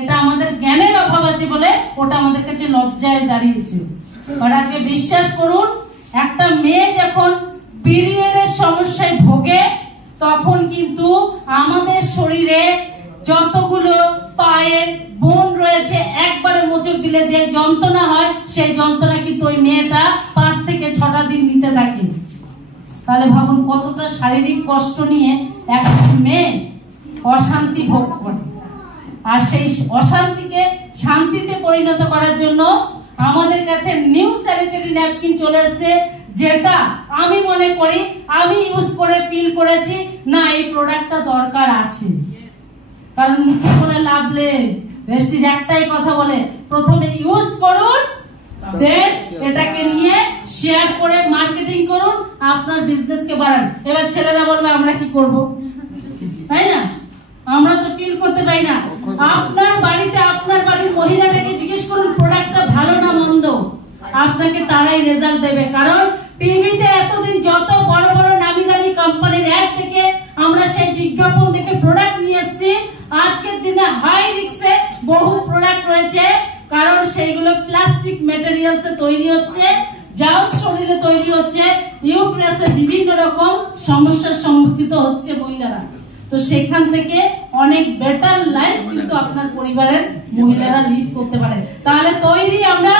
এটা আমাদের জ্ঞানের অভাব আছে বলে ওটা আমাদের কাছে লজ্জায় দাঁড়িয়েছে। আর আজকে বিশ্বাস করুন, একটা মেয়ে যখন পিরিয়ডের সমস্যায় ভোগে তখন কিন্তু আমাদের শরীরে যতগুলো পায়ের বোন রয়েছে একবারে মোচড় দিলে যে যন্ত্রণা হয় সেই যন্ত্রণা কিন্তু ওই মেয়েটা 5 থেকে 6টা দিন নিতে থাকে। তাহলে ভাবুন কতটা শারীরিক কষ্ট নিয়ে একটা মেয়ে অশান্তি ভোগ করে। আর সেই অশান্তিকে শান্তিতে পরিণত করার জন্য আমাদের কাছে নিউ স্যানিটারি ন্যাপকিন চলে এসেছে, যেটা আমি মনে করি আমি ইউজ করে ফিল করেছি না এই প্রোডাক্টটা দরকার আছে। কারণ মুখে বলে লাভ নেই, ভেস্টিজ একটাই কথা বলে, প্রথমে ইউজ করুন, দেন এটাকে নিয়ে শেয়ার করে মার্কেটিং করুন, আপনার বিজনেসকে বাড়ান। এবার ছেলেরা বলবে আমরা কি করব, তাই না? আমরা তো ফিল করতে পারি না। আপনার বাড়িতে আপনার বাড়ির মহিলাটাকে জিজ্ঞেস করুন প্রোডাক্টটা ভালো না মন্দ, আপনাকে তারাই রেজাল্ট দেবে। কারণ টিভিতে এতদিন যত বড় বড় নামি দামি কোম্পানির অ্যাড থেকে আমরা সেই বিজ্ঞাপন দেখে প্রোডাক্ট নিয়ে এসেছি। আজকের দিনে হাই রিস্কে বহু প্রোডাক্ট রয়েছে, কারণ সেইগুলো প্লাস্টিক ম্যাটেরিয়ালসে তৈরি হচ্ছে, যাও শরীরে তৈরি হচ্ছে, ইউট্রাসে বিভিন্ন রকম সমস্যার সম্মুখীন হচ্ছে মহিলারা। তো সেখান থেকে অনেক বেটার লাইফ কিন্তু আপনার পরিবারের মহিলারা লিড করতে পারে। তাহলে তৈরি আমরা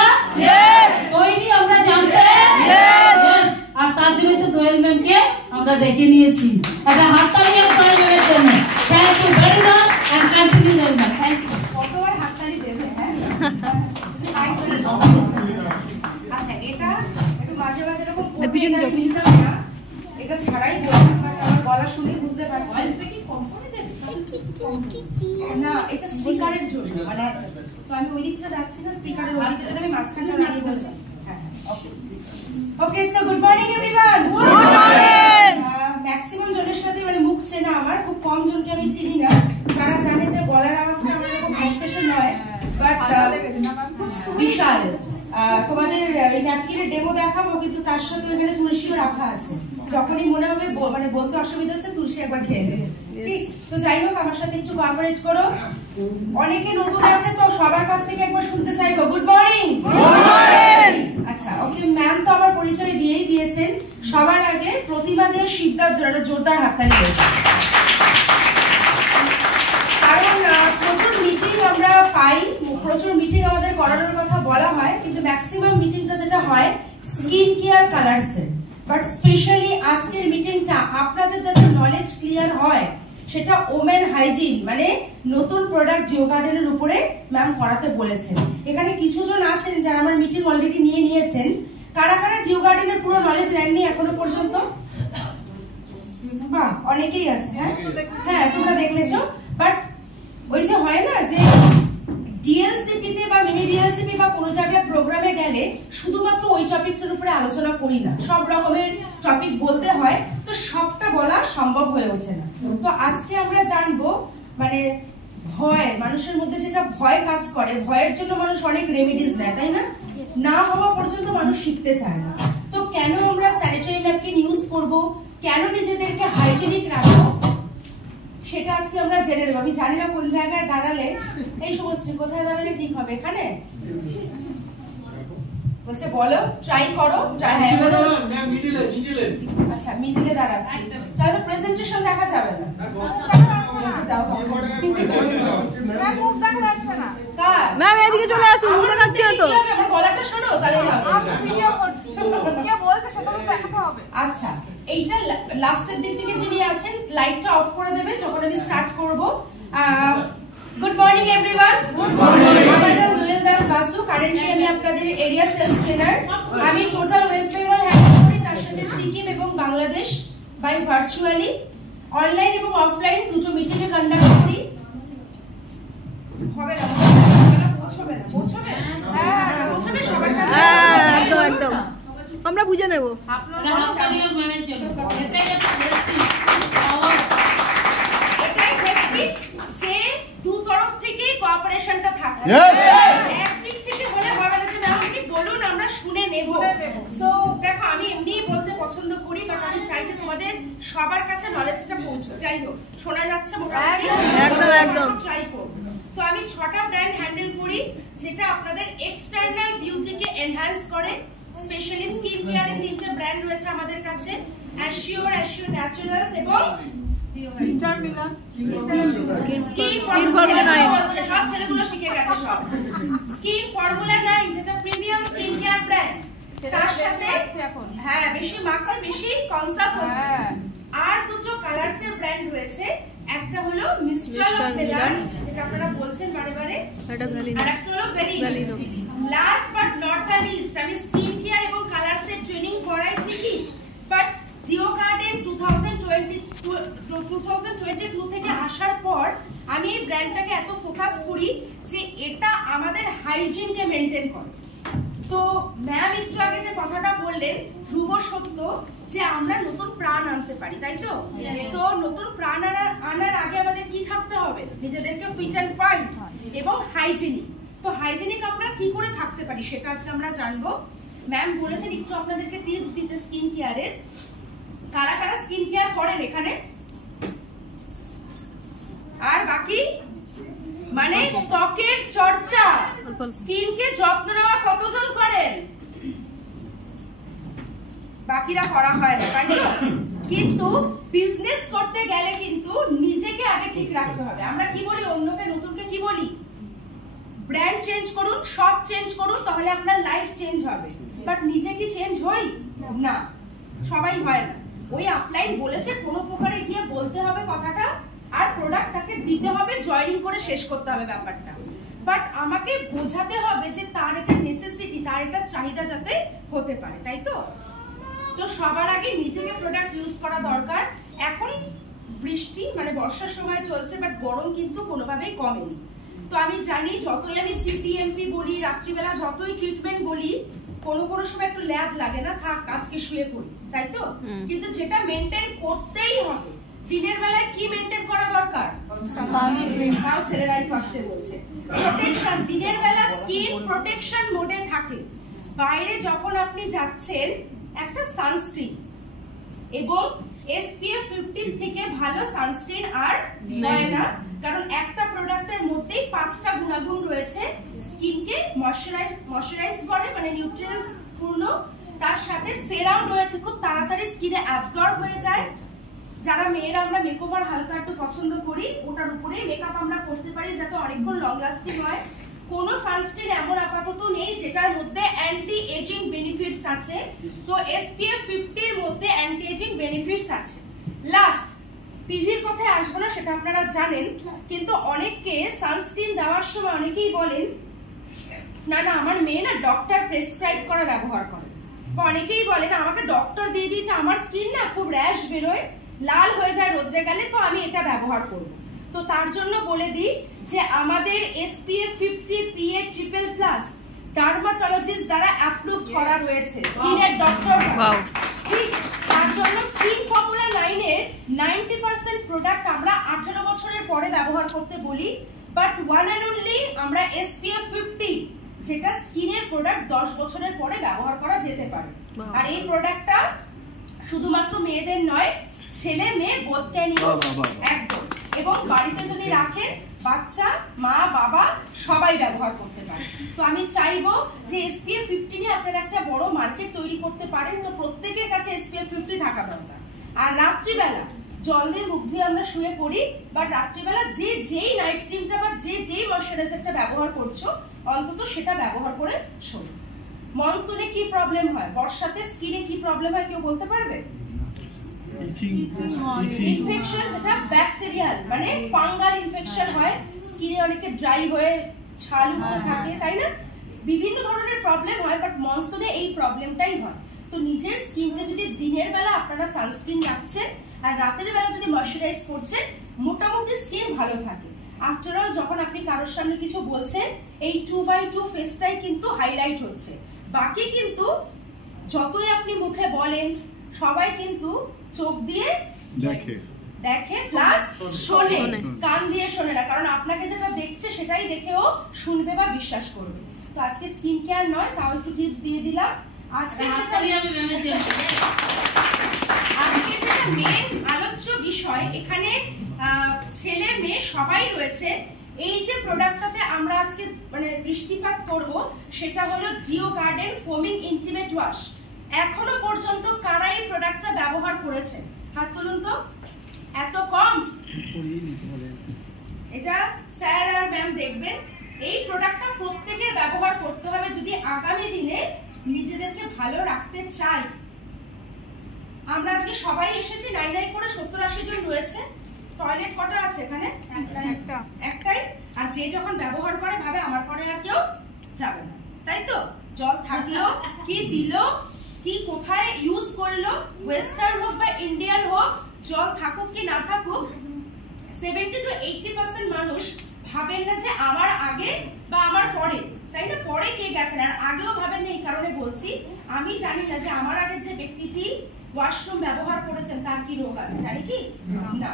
জানতে, আর তার জন্য তো দোয়েল ম্যামকে আমরা ডেকে নিয়েছি। একটা হাততালি প্রয়োজনের জন্য। Thank you very much and continue Doyel ma'am. Thank you. কতবার হাততালি দেবে? হ্যাঁ আচ্ছা, এটা একটু মাঝে মাঝে এরকম নিতাম না, এটা ছাড়াই বললাম, কারণ আমার গলা শুনে বুঝতে পারছি না এটা স্পিকারের জন্য, মানে তো আমি ওই দিকটা যাচ্ছি না, স্পিকারের ওই দিকটা আমি মাঝখানটা দাঁড়িয়ে বলছি। হ্যাঁ okay, so good morning everyone. Good morning. Maximum জনের সাথে মানে মুখ চেনা আমার, খুব কম জনকে আমি চিনি না। তারা জানে যে গলার আওয়াজটা আমার এরকম হাসপেশাল নয়, বাট বিশাল। তোমাদের ন্যাপকিনের ডেমো দেখাবো, কিন্তু তার সাথে এখানে তুলসীও রাখা আছে। যখনই মনে হবে মানে বলতে অসুবিধা হচ্ছে, তুলসী একবার খেয়ে নেবে, ঠিক? তো যাই হোক, আমার সাথে একটু কোঅপারেট করো। অনেকে নতুন আছে, তো সবার কাছ থেকে একবার শুনতে চাইবো গুড মর্নিং। আচ্ছা ওকে, ম্যাম তো আমার পরিচয় দিয়েই দিয়েছেন। সবার আগে প্রতিমা দিয়ে শিবদার জোরদার হাততালি দেব, কারণ প্রচুর মিটিং আমরা পাই, প্রচুর মিটিং আমাদের করানোর কথা বলা হয়, কিন্তু ম্যাক্সিমাম মিটিংটা যেটা হয় স্কিন কেয়ার কালার্সের। বাট স্পেশালি আজকের মিটিংটা আপনাদের যাতে নলেজ ক্লিয়ার হয়, সেটা ওমেন হাইজিন মানে নতুন প্রোডাক্ট জিও গার্ডেনের উপরে ম্যাম করাতে বলেছেন। এখানে কিছু জন আছেন যারা আমার মিটিং অলরেডি নিয়েছেন। কারা কারা জিও গার্ডেনের পুরো নলেজ নেননি এখনো পর্যন্ত? বাহ, অনেকেই আছে। হ্যাঁ তোমরা দেখলেছো। বাট ওই যে হয় না যে ডিএলসিপি তে বা মিনি ডিএলসিপি বা কোনো জায়গায় প্রোগ্রামে গেলে শুধুমাত্র ওই টপিকটার উপরে আলোচনা করি না, সব রকমের টপিক বলতে হয়, তো সবটা বলা সম্ভব হয়ে ওঠে না। তো আজকে আমরা জানবো মানে ভয়, মানুষের মধ্যে যেটা ভয় কাজ করে, ভয়ের জন্য মানুষ অনেক রেমেডিস নেয়, তাই না? না হওয়া পর্যন্ত মানুষ শিখতে চায় না। তো কেন আমরা স্যানিটারি ন্যাপকিন ইউজ করব, কেন নিজেদেরকে হাইজেনিক রাখবো, সেটা আজকে আমরা জেনে নেব। আমি জানি না কোন জায়গায় দাঁড়ালে, এই সমস্ত কোথায় দাঁড়ালে ঠিক হবে? এখানে বলছে বলো, ট্রাই করো। আচ্ছা মিডিলে দাঁড়াচ্ছি, তাহলে তো প্রেজেন্টেশন দেখা যাবে না। ম্যাম এদিকে চলে আসুন, মুখ দেখাচ্ছি তো। আমার গলাটা শোনো, তাহলে আমি ভিডিও করছি, কে বলছে সেটা তো দেখাতে হবে। আচ্ছা, এইটা লাস্টের দিক থেকে যিনি আছেন লাইটটা অফ করে দেবে যখন আমি স্টার্ট করব। Good morning everyone. Good morning. আমার নাম দোয়েল দাস বাসু, কারেন্টলি আমি আপনাদের এরিয়া সেলস ট্রেনার। আমি টোটাল ওয়েস্ট বেঙ্গল হ্যান্ডেল করি, তার সাথে সিকিম এবং বাংলাদেশ বাই ভার্চুয়ালি অনলাইন এবং অফলাইন দুটো মিটিং এ কন্ডাক্ট করি। হবে না, পৌঁছবে না, পৌঁছবে? হ্যাঁ পৌঁছবে সবার কাছে। হ্যাঁ একদম একদম, আমরা বুঝে নেব। আপনারা হাততালি ম্যামের জন্য। এটাই যে দু তরফ থেকে কোঅপারেশনটা থাকে, একদিক থেকে বলে হবে না যে ম্যাম আপনি বলুন আমরা শুনে নেব। সো দেখো, আমি এমনিই বলতে পছন্দ করি, কারণ আমি চাই যে তোমাদের সবার কাছে নলেজটা পৌঁছো। যাই হোক, শোনা যাচ্ছে মোটামুটি? একদম একদম। ট্রাই করব। তো তো আমি 6টা ব্র্যান্ড হ্যান্ডেল করি যেটা আপনাদের এক্সটার্নাল বিউটিকে এনহ্যান্স করে। স্পেশালি স্কিন কেয়ারের 3টে ব্র্যান্ড রয়েছে আমাদের কাছে, অ্যাশিওর, অ্যাশিওর ন্যাচারালস এবং স্কিন ফর্মুলা 9। সব ছেলেগুলো শিখে গেছে সব। স্কিন ফর্মুলা 9 যেটা প্রিমিয়াম স্কিন কেয়ার ব্র্যান্ড, তার সাথে হ্যাঁ বেশি মাখা বেশি কনসাস হচ্ছে। আর দুটো কালারস এর ব্র্যান্ড রয়েছে, একটা হলো মিস্ট্রাল অফ ভেলান যেটা আপনারা বলছেন বারে বারে, আর একটা হলো ভ্যালিনো। Last but not the least, আমি স্কিন কেয়ার এবং কালারস এর ট্রেনিং করাই ঠিকই, বাট জিও গার্ডেন 2022 থেকে আসার পর আমি এই ব্র্যান্ডটাকে এত ফোকাস করি যে এটা আমাদের হাইজিনকে মেনটেন করে। তো ম্যাম একটু আগে যে কথাটা বললেন ধ্রুব সত্য, যে আমরা নতুন প্রাণ আনতে পারি, তাই তো? তো নতুন প্রাণ আনার আগে আমাদের কি থাকতে হবে? নিজেদেরকে ফিট অ্যান্ড ফাইন এবং হাইজিনিক। তো হাইজিনিক আমরা কি করে থাকতে পারি সেটা আজকে আমরা জানবো। ম্যাম বলেছেন একটু আপনাদেরকে টিপস দিতে স্কিন কেয়ারের। কারা কারা স্কিন কেয়ার করেন এখানে? আর বাকি মানে ত্বকের চর্চা, স্কিনকে যত্ন নেওয়া কতজন করেন? বাকিরা করা হয় না, তাই তো? কিন্তু বিজনেস করতে গেলে কিন্তু নিজেকে আগে ঠিক রাখতে হবে। আমরা কি বলি অন্যকে, নতুনকে কি বলি? ব্র্যান্ড চেঞ্জ করুন, শপ চেঞ্জ করুন, তাহলে আপনার লাইফ চেঞ্জ হবে। বাট নিজে কি চেঞ্জ হই না? সবাই হয় না। ওই আপলাইন বলেছে কোনো প্রকারে গিয়ে বলতে হবে কথাটা, আর প্রোডাক্টটাকে দিতে হবে, জয়েনিং করে শেষ করতে হবে ব্যাপারটা। বাট আমাকে বোঝাতে হবে যে তার এটা নেসেসিটি, তার এটা চাহিদা যাতে হতে পারে, তাই তো? তো সবার আগে নিজেকে প্রোডাক্ট ইউজ করা দরকার। এখন বৃষ্টি মানে বর্ষার সময় চলছে, বাট গরম কিন্তু কোনোভাবেই কমেনি। তো আমি জানি যতই আমি সিটিএমপি বলি, রাত্রিবেলা যতই ট্রিটমেন্ট বলি, কোনো সময় একটু ল্যাদ লাগে না, থাক আজকে শুয়ে পড়ি, তাই তো? কিন্তু যেটা মেনটেন করতেই হবে, দিনের বেলায় কি মেনটেন করা দরকার? তাও ছেলেরাই ফার্স্টে বলছে প্রোটেকশন। দিনের বেলা স্কিন প্রোটেকশন মোডে থাকে। বাইরে যখন আপনি যাচ্ছেন একটা সানস্ক্রিন এবং SPF 50 থেকে ভালো সানস্ক্রিন আর হয় না, কারণ একটা প্রোডাক্টের মধ্যেই 5টা গুণাগুণ রয়েছে। স্কিনকে ময়শ্চারাইজ করে, মানে নিউট্রিয়েন্টস পূর্ণ, তার সাথে সেরাম রয়েছে, খুব তাড়াতাড়ি স্কিনে অ্যাবজর্ব হয়ে যায়। যারা মেয়েরা আমরা মেকওভার হালকা একটু পছন্দ করি, ওটার উপরেই মেকআপ আমরা করতে পারি যাতে অনেকক্ষণ লং লাস্টিং হয়। কোনো সানস্ক্রিন এমন আপাতত নেই যেটার মধ্যে অ্যান্টি এজিং বেনিফিটস আছে। তো SPF 50 এর মধ্যে অ্যান্টি এজিং বেনিফিটস আছে। লাস্ট টিভির কথায় আসবো না, সেটা আপনারা জানেন, কিন্তু অনেককে সানস্ক্রিন দেওয়ার সময় অনেকেই বলেন না আমার মেয়ে না ডক্টর প্রেসক্রাইব করা ব্যবহার করে, বা অনেকেই বলেন আমাকে ডক্টর দিয়ে দিয়েছে, আমার স্কিন না খুব র্যাশ বেরোয়, লাল হয়ে যায় রোদ্রে গেলে, তো আমি এটা ব্যবহার করব। তো তার জন্য বলে দিই যে আমাদের SPF 50 PA triple+ ডার্মাটোলজিস্ট দ্বারা অ্যাপ্রুভড করা রয়েছে, স্কিনের ডক্টর। ঠিক তার জন্য স্কিন ফর্মুলা 9 এর 90% প্রোডাক্ট আমরা 18 বছরের পরে ব্যবহার করতে বলি, বাট ওয়ান এন্ড অনলি আমরা SPF 50 যেটা স্কিনের প্রোডাক্ট 10 বছরের পরে ব্যবহার করা যেতে পারে। আর এই প্রোডাক্টটা শুধুমাত্র মেয়েদের নয়, ছেলে মেয়ে বোথ ক্যান ইউজ একদম। এবং বাড়িতে যদি রাখেন বাচ্চা, মা, বাবা সবাই ব্যবহার করতে পারে। তো আমি চাইবো যে SPF 50 নিয়ে আপনারা একটা বড় মার্কেট তৈরি করতে পারেন। তো প্রত্যেকের কাছে SPF 50 থাকা দরকার। আর রাত্রিবেলা জল দিয়ে মুখ ধুয়ে আমরা শুয়ে পড়ি, বাট রাত্রিবেলা যেই নাইট ক্রিমটা বা যেই ময়শ্চারাইজারটা ব্যবহার করছো অন্তত সেটা ব্যবহার করে শোনো। মনসুনে কি প্রবলেম হয়, বর্ষাতে স্কিনে কি প্রবলেম হয় কেউ বলতে পারবে? ইনফেকশন, যেটা ব্যাকটেরিয়াল মানে ফাঙ্গাল ইনফেকশন হয়, স্কিনে অনেকে ড্রাই হয়ে ছাল উঠতে থাকে, তাই না? বিভিন্ন ধরনের প্রবলেম হয়, বাট মনসুনে এই প্রবলেমটাই হয়। তো নিজের স্কিনকে যদি দিনের বেলা আপনারা সানস্ক্রিন রাখছেন আর রাতের বেলা যদি ময়শ্চারাইজ করছেন, মোটামুটি স্কিন ভালো থাকে। আফটার অল যখন আপনি কারোর সামনে কিছু বলছেন, এই 2x2 ফেসটাই কিন্তু হাইলাইট হচ্ছে। বাকি কিন্তু যতই আপনি মুখে বলেন, সবাই কিন্তু চোখ দিয়ে দেখে প্লাস শোনে, কান দিয়ে শোনে না, কারণ আপনাকে যেটা দেখছে সেটাই দেখেও শুনবে বা বিশ্বাস করবে। তো আজকে স্কিন কেয়ার নয়, তাও একটু টিপস দিয়ে দিলাম। আজকে মেন আলোচ্য বিষয়, এখানে ছেলে মেয়ে সবাই রয়েছে এই যে প্রোডাক্টটাতে আমরা আজকে মানে দৃষ্টিপাত করব সেটা হলো Deo Garden foaming intimate wash. এখনো পর্যন্ত কারা এই প্রোডাক্টটা ব্যবহার করেছে হাত তুলুন তো। এত কম? এটা স্যার আর ম্যাম দেখবেন। এই প্রোডাক্টটা প্রত্যেকের ব্যবহার করতে হবে যদি আগামী দিনে নিজেদেরকে ভালো রাখতে চাই। আমরা আজকে সবাই এসেছি, নাই নাই করে 70-80 জন রয়েছে। টয়লেট কটা আছে এখানে? একটাই। আর যে যখন ব্যবহার করে ভাবে আমার পরে আর কেউ যাবে না, তাই তো? জল থাকলো, কি দিল, কি কোথায় ইউজ করলো, ওয়েস্টার্ন হোক বা ইন্ডিয়ান হোক, জল থাকুক কি না থাকুক, 70 to 80% মানুষ ভাবেন না যে আমার আগে বা আমার পরে, তাই না? পরে কে গেছেন, আর আগেও ভাবেন না। এই কারণে বলছি, আমি জানি না যে আমার আগে যে ব্যক্তিটি ওয়াশরুম ব্যবহার করেছেন তার কি রোগ আছে, জানি কি না?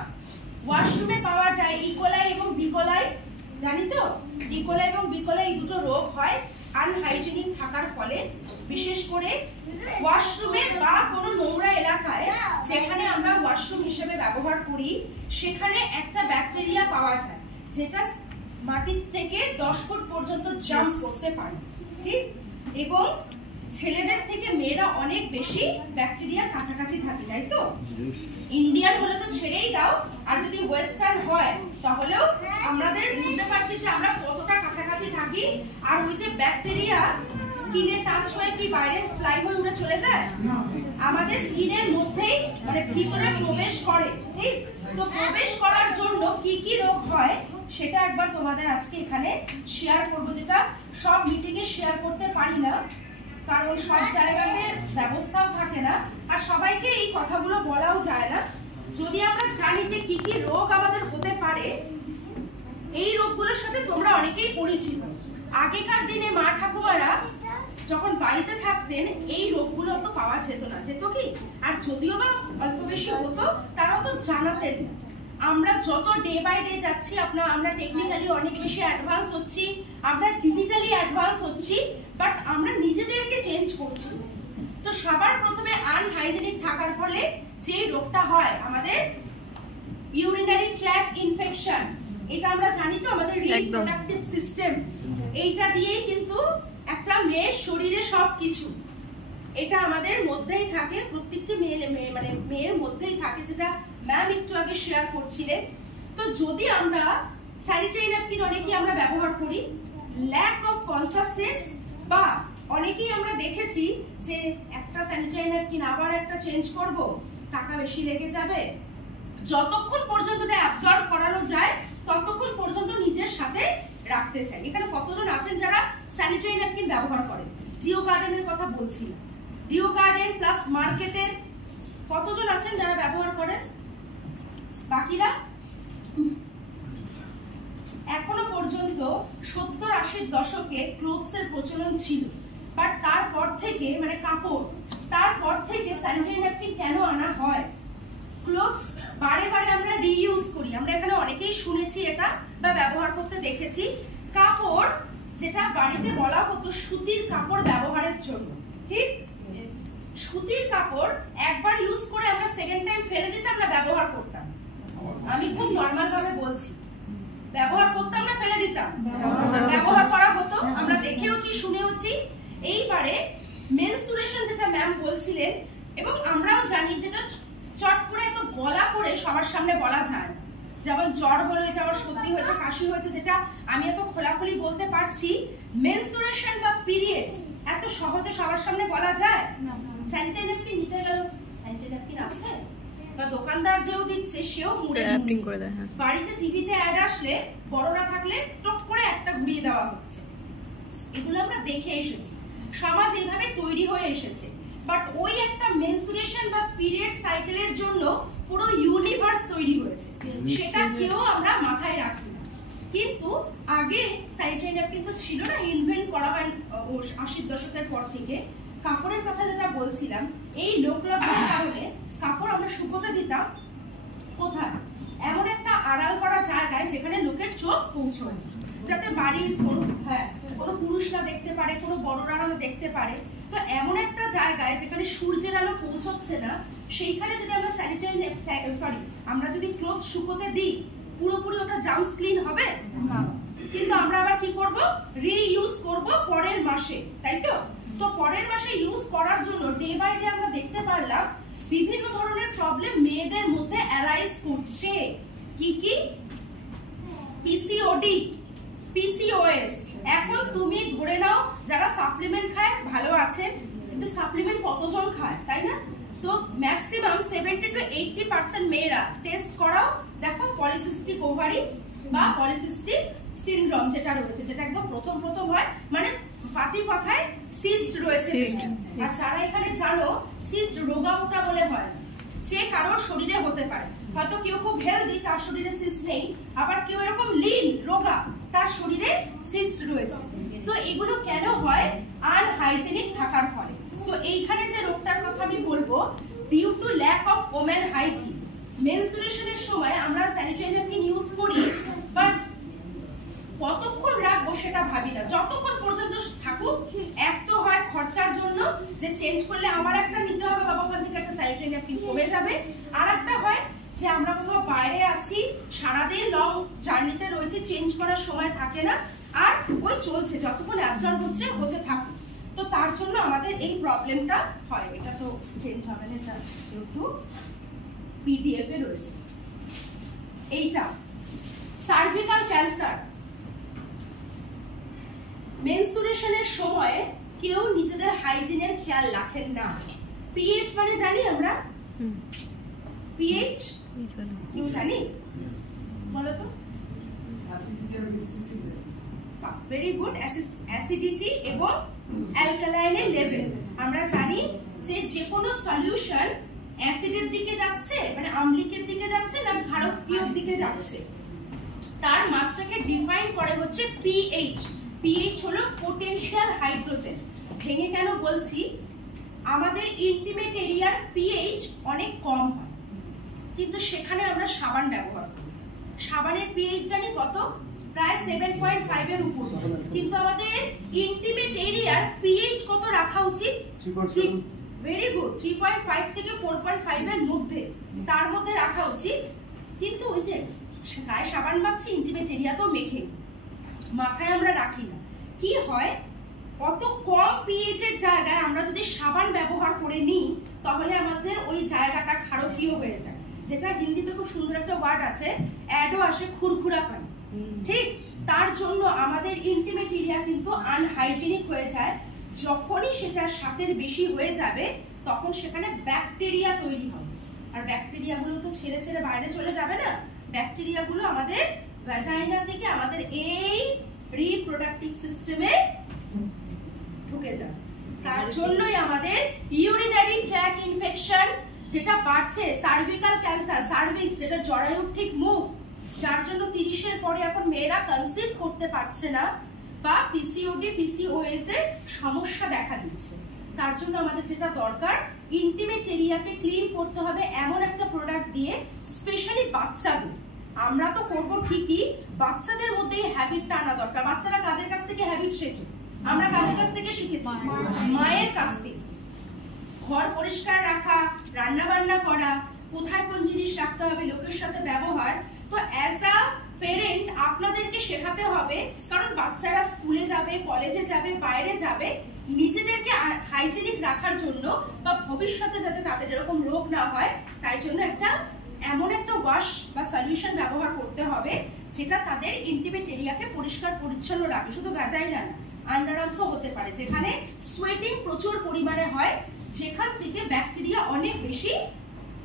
ওয়াশরুমে পাওয়া যায় ইকোলাই এবং বিকোলাই, জানি তো? ইকোলাই এবং বিকোলাই এই দুটো রোগ হয় আনহাইজেনিক থাকার ফলে। বিশেষ করে ওয়াশরুমে বা কোনো নোংরা এলাকায় যেখানে আমরা ওয়াশরুম হিসেবে ব্যবহার করি সেখানে একটা ব্যাকটেরিয়া পাওয়া যায় যেটা মাটির থেকে 10 ফুট পর্যন্ত জাম্প করতে পারে, ঠিক? এবং ছেলেদের থেকে মেয়েরা অনেক বেশি ব্যাকটেরিয়া কাছাকাছি থাকে, তাই তো? ইন্ডিয়ান হলে তো ছেড়েই দাও, আর যদি ওয়েস্টার্ন হয় তাহলেও আমাদের বুঝতে পারছি যে আমরা কতটা কাছাকাছি থাকি। আর ওই যে ব্যাকটেরিয়া স্কিনে টাচ হয়ে কি বাইরে ফ্লাই হয়ে উড়ে চলে যায়? আমাদের স্কিনের মধ্যেই মানে ভিতরে প্রবেশ করে, ঠিক? তো প্রবেশ করার জন্য কি কি রোগ হয় সেটা একবার তোমাদের আজকে এখানে শেয়ার করব, যেটা সব মিটিংয়ে শেয়ার করতে পারি না কারণ সব জায়গাতে ব্যবস্থাও থাকে না, আর সবাইকে এই কথাগুলো বলাও যায় না। যদি আমরা জানি যে কি কি রোগ আমাদের হতে পারে, এই রোগগুলোর সাথে তোমরা অনেকেই পরিচিত। আগেকার দিনে মা ঠাকুমারা যখন বাড়িতে থাকতেন এই রোগগুলো তো পাওয়া যেত না, যেত কি? আর যদিও বা অল্প বেশি হতো তারাও তো জানাতেন। আমরা যত ডে বাই ডে যাচ্ছি আমরা টেকনিক্যালি অনেক বেশি অ্যাডভান্স হচ্ছি, আমরা ডিজিটালি অ্যাডভান্স হচ্ছি, বাট আমরা নিজেদেরকে চেঞ্জ করছি। তো সবার প্রথমে আনহাইজেনিক থাকার ফলে যে রোগটা হয় আমাদের ইউরিনারি ট্র্যাক্ট ইনফেকশন, এটা আমরা জানি তো আমাদের রিপ্রোডাক্টিভ সিস্টেম, এইটা দিয়েই কিন্তু একটা মেয়ের শরীরে সবকিছু, এটা আমাদের মধ্যেই থাকে, প্রত্যেকটি মেয়ের মধ্যেই থাকে, যেটা ম্যাম একটু আগে শেয়ার করছিলেন। তো যদি আমরা স্যানিটারি ন্যাপকিন অনেকেই আমরা ব্যবহার করি, ল্যাক অফ কনসাসনেস, বা অনেকেই আমরা দেখেছি যে একটা স্যানিটারি ন্যাপকিন আবার একটা চেঞ্জ করব, টাকা বেশি লেগে যাবে, যতক্ষণ পর্যন্ত এটা অ্যাবজর্ব করানো যায় ততক্ষণ পর্যন্ত নিজের সাথে রাখতে চাই। এখানে কতজন আছেন যারা স্যানিটারি ন্যাপকিন ব্যবহার করেন? ডিও গার্ডেনের কথা বলছি না, ডিও গার্ডেন প্লাস মার্কেটের কতজন আছেন যারা ব্যবহার করেন? বাকিরা? এখনো পর্যন্ত 70-80 দশকে ক্লোথসের প্রচলন ছিল, বাট তারপর থেকে মানে কাপড়, তারপর থেকে স্যানিটারি ন্যাপকিন কেন আনা হয়? ক্লোথস বারে বারে আমরা রিইউজ করি, আমরা এখানে অনেকেই শুনেছি এটা বা ব্যবহার করতে দেখেছি। কাপড় যেটা বাড়িতে বলা হতো সুতির কাপড় ব্যবহারের জন্য, ঠিক? সুতির কাপড় একবার ইউজ করে আমরা সেকেন্ড টাইম ফেলে দিতাম না, ব্যবহার করতাম। আমি খুব নর্মাল ভাবে বলছি, ব্যবহার করতাম না ফেলে দিতাম, ব্যবহার করা হতো, আমরা দেখেওছি শুনেওছি। এইবারে মেনস্ট্রুয়েশন যেটা ম্যাম বলছিলেন, এবং আমরাও জানি যেটা চট করে এত গলা করে সবার সামনে বলা যায় না, যেমন জ্বর হলো, যে আমার সর্দি হয়েছে, কাশি হয়েছে, যেটা আমি এত খোলাখুলি বলতে পারছি, মেনস্ট্রুয়েশন বা পিরিয়ড এত সহজে সবার সামনে বলা যায় না। স্যানিটারি ন্যাপকিন নিতে গেল, স্যানিটারি ন্যাপকিন আছে, বা দোকানদার যেও দিচ্ছে সেও মুড়ে করে দেয়। বাড়িতে টিভিতে অ্যাড আসলে বড়রা থাকলে টপ করে একটা ঘুরিয়ে দেওয়া হচ্ছে। এগুলো আমরা দেখে এসেছি, সমাজ এইভাবে তৈরি হয়ে এসেছে। বাট ওই একটা মেনস্ট্রুয়েশন বা পিরিয়ড সাইকেলের জন্য পুরো ইউনিভার্স তৈরি হয়েছে, সেটা কেউ আমরা মাথায় রাখি না। কিন্তু আগে স্যানিটারি ন্যাপকিন তো ছিল না, ইনভেন্ট করা হয় 80 দশকের পর থেকে। কাপড়ের কথা যেটা বলছিলাম, এই লোকলজ্জার কারণে কাপড় আমরা শুকোতে দিতাম কোথায়? এমন একটা আড়াল করা জায়গায় যেখানে লোকের চোখ পৌঁছয়, যাতে বাড়ির কোনো পুরুষ না দেখতে পারে, কোনো বড়রা না দেখতে পারে। তো এমন একটা জায়গায় যেখানে সূর্যের আলো পৌঁছচ্ছে না, সেইখানে যদি আমরা আমরা যদি ক্লোথ শুকোতে দিই পুরোপুরি ওটা জার্মস ক্লিন হবে না, কিন্তু আমরা আবার কি করব, রিইউজ করব পরের মাসে, তাই তো? তো পরের মাসে ইউজ করার জন্য ডে বাই ডে আমরা দেখতে পারলাম বিভিন্ন ধরনের প্রবলেম মেয়েদের মধ্যে অ্যারাইজ করছে। কি কি? PCOD, PCOS. এখন তুমি ধরে নাও যারা সাপ্লিমেন্ট খায় ভালো আছেন, কিন্তু সাপ্লিমেন্ট কতজন খায়, তাই না? তো ম্যাক্সিমাম 70 to 80% মেয়েরা টেস্ট করাও, দেখো পলিসিস্টিক ওভারি বা পলিসিস্টিক সিনড্রোম যেটা রয়েছে, যেটা একদম প্রথম হয়, মানে পাতি কথায় সিস্ট রয়েছে। আর যারা এখানে জানো সিস্ট রোগামোটা বলে হয়, যে কারোর শরীরে হতে পারে, হয়তো কেউ খুব হেলদি তার শরীরে সিস্ট নেই, আবার কেউ এরকম লিন রোগা তার শরীরে সিস্ট রয়েছে। তো এগুলো কেন হয়? আনহাইজেনিক থাকার ফলে। তো এইখানে যে রোগটার কথা আমি বলবো, due to lack of women hygiene. মেনস্ট্রুয়েশনের সময় আমরা স্যানিটারি ন্যাপকিন ইউজ করি, বাট কতক্ষণ রাখবো সেটা ভাবি না, যতক্ষণ পর্যন্ত থাকুক। এক তো হয় খরচার জন্য, যে চেঞ্জ করলে আমার একটা নিতে হবে, বাবা ওখান থেকে একটা স্যানিটারি ন্যাপকিন কমে যাবে। আর একটা হয় যে আমরা কোথাও বাইরে আছি, সারাদিন লং জার্নিতে রয়েছে, চেঞ্জ করার সময় থাকে না, আর ওই চলছে, যতক্ষণ অ্যাবজর্ব হচ্ছে হতে থাকুক। তো তার জন্য আমাদের এই প্রবলেমটা হয়। এটা তো চেঞ্জ হবে না, এটা যেহেতু পিডিএফ এ রয়েছে। এইটা সার্ভিক্যাল ক্যান্সার। মেনস্ট্রুয়েশনের সময় কেউ নিজেদের হাইজিনের খেয়াল রাখেন না। পিএইচ মানে জানি আমরা, পিএইচ কেউ জানি? বলো তো। Very good. অ্যাসিডিটি এবং অ্যালকালাইনের লেভেল। আমরা জানি যে কোনো সলিউশন অ্যাসিডের দিকে যাচ্ছে, মানে আম্লিকের দিকে যাচ্ছে না ক্ষারকীয়র দিকে যাচ্ছে, তার মাত্রাকে ডিফাইন করে হচ্ছে পিএইচ। পিএইচ হলো পোটেনশিয়াল হাইড্রোজেন। ভেঙে কেন বলছি, আমাদের ইন্টিমেট এরিয়ার পিএইচ অনেক কম হয়, কিন্তু সেখানে আমরা সাবান ব্যবহার করি। সাবানের পিএইচ জানি কত? প্রায় 7.5 এর উপর, কিন্তু আমাদের ইন্টিমেট এরিয়ার পিএইচ কত রাখা উচিত? ভেরি গুড, 3.5 থেকে 4.5 এর মধ্যে, তার মধ্যে রাখা উচিত। কিন্তু ওই যে গায়ে সাবান মাখছি, ইন্টিমেট এরিয়া তো মেখে, মাথায় আমরা রাখি না। কি হয়, অত কম পিএইচ এর জায়গায় আমরা যদি সাবান ব্যবহার করে নিই, তাহলে আমাদের ওই জায়গাটা ক্ষারকীয় হয়ে যায়, যেটা হিন্দিতে খুব সুন্দর একটা ওয়ার্ড আছে, অ্যাডও আসে, খুরখুরা পানি। ঠিক তার জন্য আমাদের ইন্টিমেট এরিয়া কিন্তু আনহাইজিনিক হয়ে যায়। যখনই সেটা 7 বেশি হয়ে যাবে, তখন সেখানে ব্যাকটেরিয়া তৈরি হবে, আর ব্যাকটেরিয়া গুলো তো ছেড়ে ছেড়ে বাইরে চলে যাবে না। ব্যাকটেরিয়া গুলো আমাদের ভ্যাজাইনা থেকে আমাদের এই রিপ্রোডাক্টিভ সিস্টেমে ঢুকে যায়। তার জন্যই আমাদের ইউরিনারি ট্র্যাক্ট ইনফেকশন যেটা বাড়ছে, সার্ভিক্যাল ক্যান্সার, সার্ভিক্স যেটা জরায়ুর ঠিক মুখ, যার জন্য 30 এর পরে এখন মেয়েরা কনসিভ করতে পারছে না, বা পিসিওডি পিসিওএস এর সমস্যা দেখা দিচ্ছে। তার জন্য আমাদের যেটা দরকার, ইন্টিমেট এরিয়াকে ক্লিন করতে হবে এমন একটা প্রোডাক্ট দিয়ে, স্পেশালি বাচ্চাদের। আমরা তো করব ঠিকই, বাচ্চাদের মধ্যে এই হ্যাবিটটা আনা দরকার। বাচ্চারা কাদের কাছ থেকে হ্যাবিট শেখে? আমরা কাদের কাছ থেকে শিখেছি? মায়ের কাছ থেকে। ঘর পরিষ্কার রাখা, রান্না বান্না করা, কোথায় কোন জিনিস রাখতে হবে, লোকের সাথে ব্যবহার। তো অ্যাজ আ পেরেন্ট আপনাদেরকে শেখাতে হবে, কারণ বাচ্চারা স্কুলে যাবে, কলেজে যাবে, বাইরে যাবে, নিজেদেরকে হাইজেনিক রাখার জন্য বা ভবিষ্যতে যাতে তাদের এরকম রোগ না হয়, তাই জন্য এমন একটা ওয়াশ বা সলিউশন ব্যবহার করতে হবে, যেটা তাদের ইন্টিমেট এরিয়াকে পরিষ্কার পরিচ্ছন্ন রাখে। শুধু ভ্যাজাইনা না, আন্ডারআর্মসও হতে পারে, যেখানে সোয়েটিং প্রচুর পরিমাণে হয়, যেখান থেকে ব্যাকটেরিয়া অনেক বেশি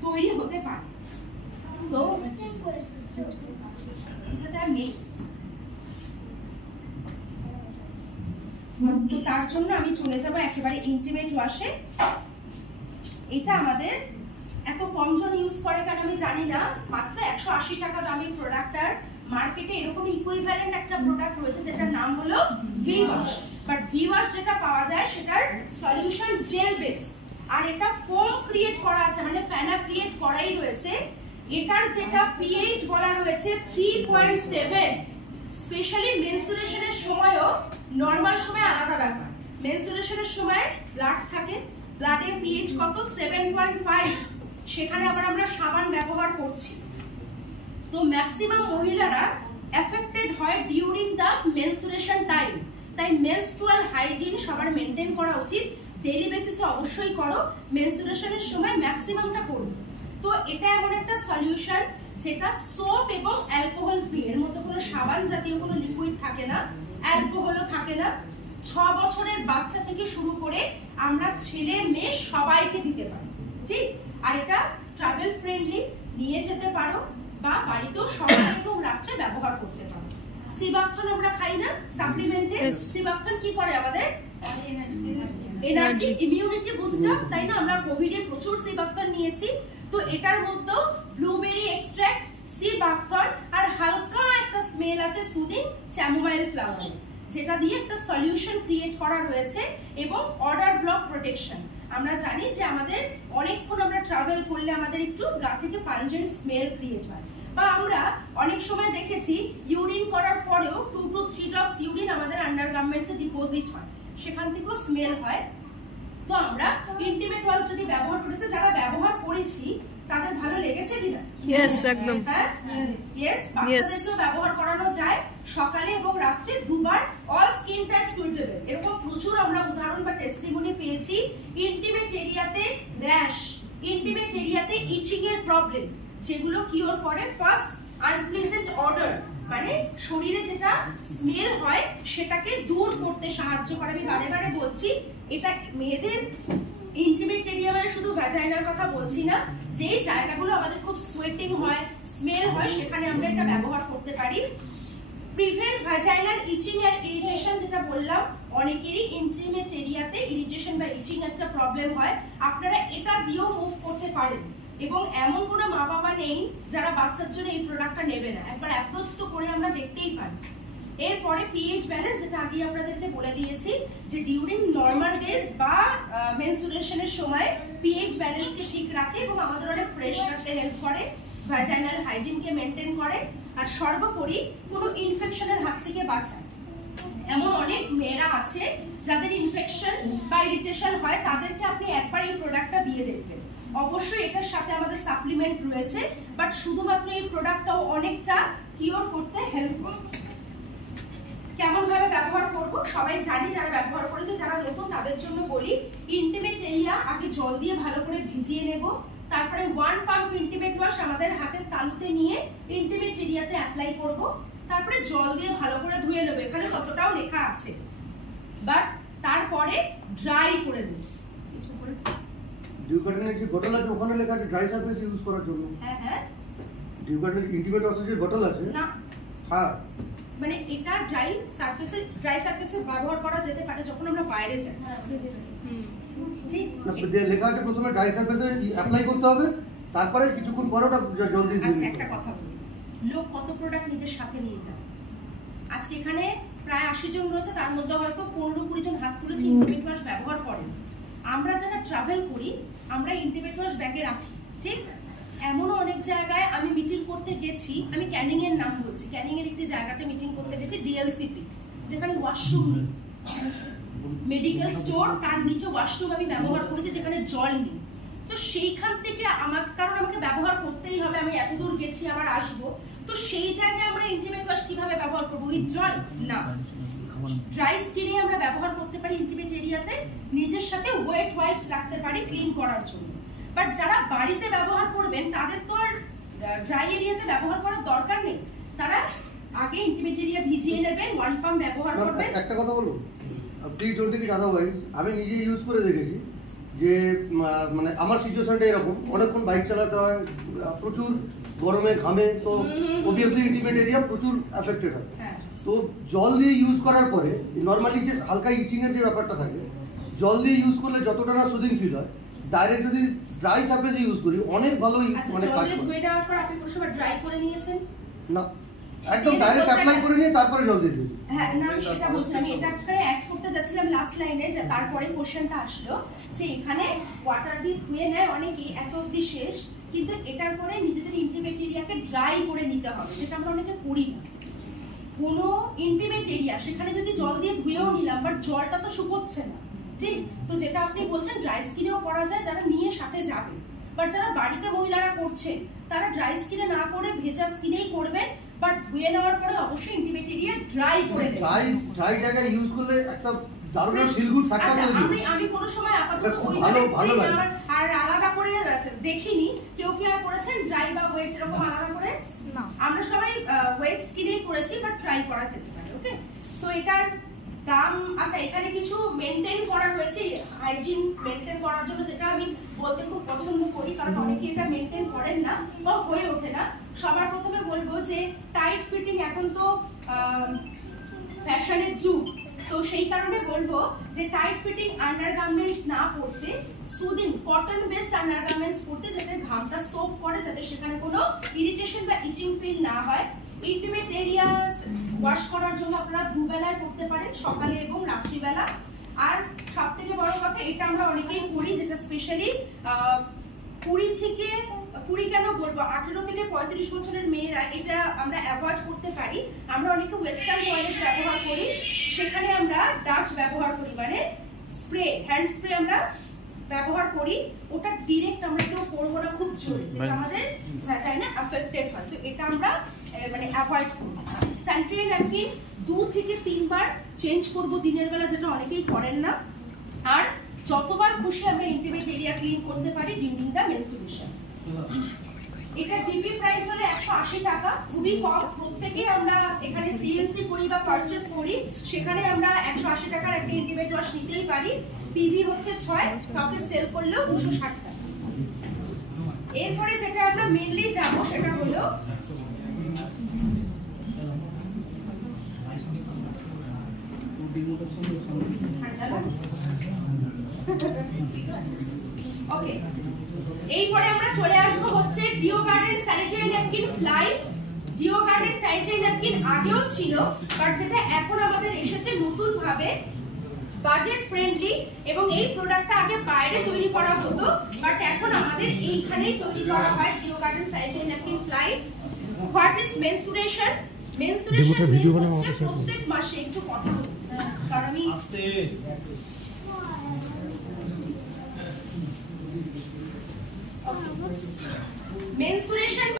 তৈরি হতে পারে। তো তার জন্য আমি চলে যাব একেবারে ইন্টিমেট ওয়াশে। এটা আমাদের এত কম জন ইউজ করে কেন আমি জানি না, মাত্র 180 টাকা দামি প্রোডাক্ট। আর মার্কেটে এরকম ইকুইভ্যালেন্ট একটা প্রোডাক্ট রয়েছে যেটার নাম হলো V wash, but V wash যেটা পাওয়া যায় সেটার সলিউশন জেল বেসড, আর এটা ফোম ক্রিয়েট করা আছে, মানে ফেনা ক্রিয়েট করাই রয়েছে। এটার যেটা পিএইচ বলা রয়েছে 3.7। স্পেশালি মেনস্ট্রুয়েশনের সময়ও, নরমাল সময় আলাদা ব্যাপার, মেনস্ট্রুয়েশনের সময় ব্লাড থাকে, ব্লাডের পিএইচ কত? 7.5। সেখানে আবার আমরা সাবান ব্যবহার করছি। তো ম্যাক্সিমাম মহিলারা এফেক্টেড হয় ডিউরিং দ্য মেনস্ট্রুয়েশন টাইম। তাই মেনস্ট্রুয়াল হাইজিন সবার মেনটেন করা উচিত, ডেইলি বেসিসে অবশ্যই করো, মেনস্ট্রুয়েশনের সময় ম্যাক্সিমামটা করো। তো এটা এমন একটা সলিউশন যেটা সোপ এবং অ্যালকোহল ফ্রি, এর মধ্যে কোনো সাবান জাতীয় কোনো লিকুইড থাকে না, অ্যালকোহলও থাকে না। 6 বছরের বাচ্চা থেকে শুরু করে আমরা ছেলে মেয়ে সবাইকে দিতে পারি, ঠিক। আর এটা ট্রাভেল ফ্রেন্ডলি, নিয়ে যেতে পারো বা বাড়িতেও সকালে এবং রাত্রে ব্যবহার করতে পারো। সিবাকথন আমরা খাই না সাপ্লিমেন্টে, সিবাকথন কি করে আমাদের এনার্জি, ইমিউনিটি বুস্টার, তাই না? আমরা কোভিডে প্রচুর সিবাকথন নিয়েছি। তো এটার মধ্যে ব্লুবেরি এক্সট্রাক্ট, সিবাকথন আর হালকা একটা স্মেল আছে সুদিং চ্যামোমাইল ফ্লাওয়ার, যেটা দিয়ে একটা সলিউশন ক্রিয়েট করা রয়েছে। এবং অর্ডার ব্লক প্রোটেকশন, আমরা জানি যে আমাদের অনেকক্ষণ আমরা ট্রাভেল করলে আমাদের একটু গা থেকে পাঞ্জেন্ট স্মেল ক্রিয়েট হয়, বা আমরা অনেক সময় দেখেছি ইউরিন করার পরেও 2 to 3 ড্রপস ইউরিন আমাদের আন্ডারগার্মেন্টসে ডিপোজিট হয়, সেখান থেকেও স্মেল হয়। তো আমরা ইন্টিমেট ওয়াশ যদি ব্যবহার করেছি, যারা ব্যবহার করেছি তাদের ভালো লেগেছে কিনা? ইয়েস, একদম। হ্যাঁ, ইয়েস, বাচ্চাদেরকেও ব্যবহার করানো যায় সকালে এবং রাত্রে দুবার, অল স্কিন টাইপ সুইটেবল। এরকম প্রচুর আমরা উদাহরণ বা টেস্টিমনি পেয়েছি। ইন্টিমেট এরিয়াতে র্যাশ, ইন্টিমেট এরিয়াতে ইচিং এর প্রবলেম, যেগুলো কিওর করে। ফার্স্ট আনপ্লিজেন্ট অডর, মানে শরীরে যেটা স্মেল হয় সেটাকে দূর করতে সাহায্য করে। আমি বারে বারে বলছি, এটা মেয়েদের ইন্টিমেট এরিয়া মানে শুধু ভ্যাজাইনার কথা বলছি না, যে জায়গাগুলো আমাদের খুব সোয়েটিং হয়, স্মেল হয়, সেখানে আমরা এটা ব্যবহার করতে পারি। প্রিভেন্ট ভ্যাজাইনাল ইচিং এর ইরিটেশন, যেটা বললাম অনেকেরই ইন্টিমেট এরিয়াতে ইরিটেশন বা ইচিং একটা প্রবলেম হয়, আপনারা এটা দিয়েও মুভ করতে পারেন। এবং এমন কোনো মা বাবা নেই যারা বাচ্চার জন্য এই প্রোডাক্টটা নেবে না, একবার অ্যাপ্রোচ তো করে আমরা দেখতেই পারি। এরপরে পিএইচ ব্যালেন্স, যেটা আগে আপনাদেরকে বলে দিয়েছি যে ডিউরিং নর্মাল ডেজ বা মেনস্ট্রুয়েশনের সময় পিএইচ ব্যালেন্সকে ঠিক রাখে এবং আমাদের অনেক ফ্রেশ রাখতে হেল্প করে, ভ্যাজাইনাল হাইজিনকে মেনটেন করে, আর সর্বোপরি কোনো ইনফেকশনের হাত থেকে বাঁচায়। এমন অনেক মেয়েরা আছে যাদের ইনফেকশন বা ইরিটেশন হয়, তাদেরকে আপনি একবার এই প্রোডাক্টটা দিয়ে দেখবেন। অবশ্যই এটার সাথে আমাদের সাপ্লিমেন্ট রয়েছে, বাট শুধুমাত্র এই প্রোডাক্টটাও অনেকটা কিওর করতে হেল্প করে। কেমন ভাবে ব্যবহার করব সবাই জানি, যারা ব্যবহার করেছে, যারা নতুন তাদের জন্য বলি। ইন্টিমেট এরিয়া আগে জল দিয়ে ভালো করে ভিজিয়ে নেব, তারপরে 1 পাম্প ইন্টিমেট ওয়াশ আমাদের হাতের তালুতে নিয়ে ইন্টিমেট এরিয়াতে অ্যাপ্লাই করব, তারপরে জল দিয়ে ভালো করে ধুয়ে নেব, এখানে ততটাও লেখা আছে, বাট তারপরে ড্রাই করে নেব। কিছু করে ডিউকার্টেনের যে বটল আছে ওখানে লেখা আছে ড্রাই সারফেস ইউজ করার জন্য। হ্যাঁ হ্যাঁ, ডিউকার্টেনের ইন্টিমেট ওয়াশের যে বটল আছে না হ্যাঁ, মানে এটা ড্রাই সারফেসে ব্যবহার করা যেতে পারে যখন আমরা বাইরে যাই। ঠিক না লেখা আছে প্রথমে ড্রাই সারফেসে অ্যাপ্লাই করতে হবে, তারপরে কিছুক্ষণ পরে ওটা জল দিয়ে আচ্ছা, দিতে একটা কথা বলি, লোক কত প্রোডাক্ট নিজের সাথে নিয়ে যায়। আজকে এখানে প্রায় 80 জন রয়েছে, তার মধ্যে হয়তো 15-20 জন হাত তুলেছে ইন্টিমেট ওয়াশ ব্যবহার করেন। আমরা যারা ট্রাভেল করি আমরা ইন্টিমেট ওয়াশ ব্যাগে রাখি, ঠিক। এমনও অনেক জায়গায় আমি মিটিং করতে গেছি, আমি ক্যানিং এর নাম বলছি, ক্যানিং এর একটি জায়গাতে মিটিং করতে গেছি, ডিএলসিপি, যেখানে ওয়াশরুম নেই, মেডিকেল স্টোর, তার নিচে ওয়াশরুম আমি ব্যবহার করেছি যেখানে জল নেই। তো সেইখান থেকে কারণ আমাকে ব্যবহার করতেই হবে, আমি এত দূর গেছি আবার আসবো, তো সেই জায়গায় আমরা ইন্টিমেট ওয়াশ কিভাবে ব্যবহার করবো? উইথ জল না, ড্রাই স্কিনে আমরা ব্যবহার করতে পারি ইন্টিমেট এরিয়াতে, নিজের সাথে ওয়েট ওয়াইপস রাখতে পারি ক্লিন করার জন্য। বাট যারা বাড়িতে ব্যবহার করবেন তাদের তো আর ড্রাই এরিয়াতে ব্যবহার করার দরকার নেই, তারা আগে ইন্টিমেট এরিয়া ভিজিয়ে নেবেন, 1 পাম্প ব্যবহার করবেন। একটা কথা বলবো, please don't take it otherwise. আমি নিজে ইউজ করে দেখেছি যে মানে আমার সিচুয়েশনটা এরকম, অনেকক্ষণ বাইক চালাতে হয়, প্রচুর গরমে ঘামে, তো অবভিয়াসলি ইন্টিমেট এরিয়া প্রচুর এফেক্টেড হয়। তো জল দিয়ে ইউজ করার পরে নর্মালি যে হালকা ইচিং এর যে ব্যাপারটা থাকে, জল দিয়ে ইউজ করলে যতটা না সুদিং ফিল হয়, ডাইরেক্ট যদি ড্রাই সারফেসে ইউজ করি অনেক ভালো মানে কাজ করে। ধুয়ে দেওয়ার পর আপনি কোনো সময় ড্রাই করে নিয়েছেন? না, একদম ডাইরেক্ট অ্যাপ্লাই করে নিয়ে তারপরে জল দিয়ে দিয়েছি। হ্যাঁ, না আমি সেটা বলছি, আমি এটা অ্যাড করতে যাচ্ছিলাম লাস্ট লাইনে, যে তারপরে কোশ্চেনটা আসলো যে এখানে ওয়াটার দিয়ে ধুয়ে নেয় অনেকেই, এত অব্দি শেষ, কিন্তু এটার পরে নিজেদের ইন্টিমেট এরিয়াকে ড্রাই করে নিতে হবে, যেটা আমরা অনেকে করি না। কোনো ইন্টিমেট এরিয়া সেখানে যদি জল দিয়ে ধুয়েও নিলাম, বাট জলটা তো শুকোচ্ছে না, ঠিক। তো যেটা আপনি বলছেন ড্রাই স্কিনেও করা যায়, যারা নিয়ে সাথে যাবে, বাট যারা বাড়িতে মহিলারা করছে তারা ড্রাই স্কিনে না করে ভেজা স্কিনেই করবেন, বাট ধুয়ে নেওয়ার পরে অবশ্যই ইন্টিমেট এরিয়া ড্রাই করে দেবেন। ড্রাই জায়গায় ইউজ করলে একটা দারুণ ফিল গুড ফ্যাক্টর তৈরি হয়। আমি কোনো সময় আপাতত খুব ভালো লাগে। আর আলাদা করে দেখিনি কেউ কি আর করেছেন ড্রাই বা ওয়েট এরকম আলাদা করে? না, আমরা সবাই ওয়েট স্কিনেই করেছি, বাট ট্রাই করা যেতে পারে। ওকে, সো এটার দাম, আচ্ছা এখানে কিছু মেনটেন করা রয়েছে, হাইজিন মেনটেন করার জন্য, যেটা আমি বলতে খুব পছন্দ করি, কারণ অনেকে এটা মেনটেন করেন না বা হয়ে ওঠে না। সবার প্রথমে বলবো যে টাইট ফিটিং এখন তো ফ্যাশনের যুগ, তো সেই কারণে বলবো যে টাইট ফিটিং আন্ডারগার্মেন্টস না পরতে, সুদিং কটন বেসড আন্ডারগার্মেন্টস পরতে, যাতে ঘামটা সোপ করে, যাতে সেখানে কোনো ইরিটেশন বা ইচিং ফিল না হয়। ইন্টিমেট এরিয়া ওয়াশ করার জন্য আপনারা দুবেলায় করতে পারেন, সকালে এবং রাত্রিবেলা। আর সব থেকে বড় কথা, এটা আমরা অনেকেই করি, যেটা স্পেশালি 20 কেন বলবো 18 থেকে 35 বছরের মেয়েরা এটা আমরা অ্যাভয়েড করতে পারি। আমরা অনেকে ওয়েস্টার্ন টয়লেট ব্যবহার করি, সেখানে আমরা ডাচ ব্যবহার করি, মানে স্প্রে, হ্যান্ড স্প্রে আমরা ব্যবহার করি, ওটা ডিরেক্ট আমরা কেউ করবো না খুব জোরে, যেটা আমাদের ভ্যাজাইনা অ্যাফেক্টেড হয়, তো এটা আমরা মানে অ্যাভয়েড করব। স্যানিটারি ন্যাপকিন 2 থেকে 3 বার চেঞ্জ করব দিনের বেলা, যেটা অনেকেই করেন না। আর যতবার খুশি আমরা ইন্টিমেট এরিয়া ক্লিন করতে পারি ডিউরিং দ্য মেনস্ট্রুয়েশন। এটা ডিপি প্রাইস হলো 180 টাকা, খুবই কম। প্রত্যেকে আমরা এখানে সিএনসি করি বা পারচেজ করি, সেখানে আমরা 180 টাকার একটা ইন্টিমেট ওয়াশ নিতেই পারি। পিভি হচ্ছে 6, কাউকে সেল করলেও 260 টাকা। এরপরে যেটা আমরা মেনলি যাব সেটা হলো ওকে, এইপরে আমরা চলে আসবো হচ্ছে Deo Garden sanitary napkin fly. Deo Garden sanitary napkin আগেও ছিল, বাট যেটা এখন আমাদের এসেছে নতুন ভাবে, বাজেট ফ্রেন্ডলি, এবং এই প্রোডাক্টটা আগে বাইরে তৈরি করা হতো, বাট এখন আমাদের এইখানেই তৈরি করা হয় Deo Garden sanitary napkin fly. What is menstruation? Menstruation প্রত্যেক মাসে, একটু কথা হচ্ছে কারণ আমি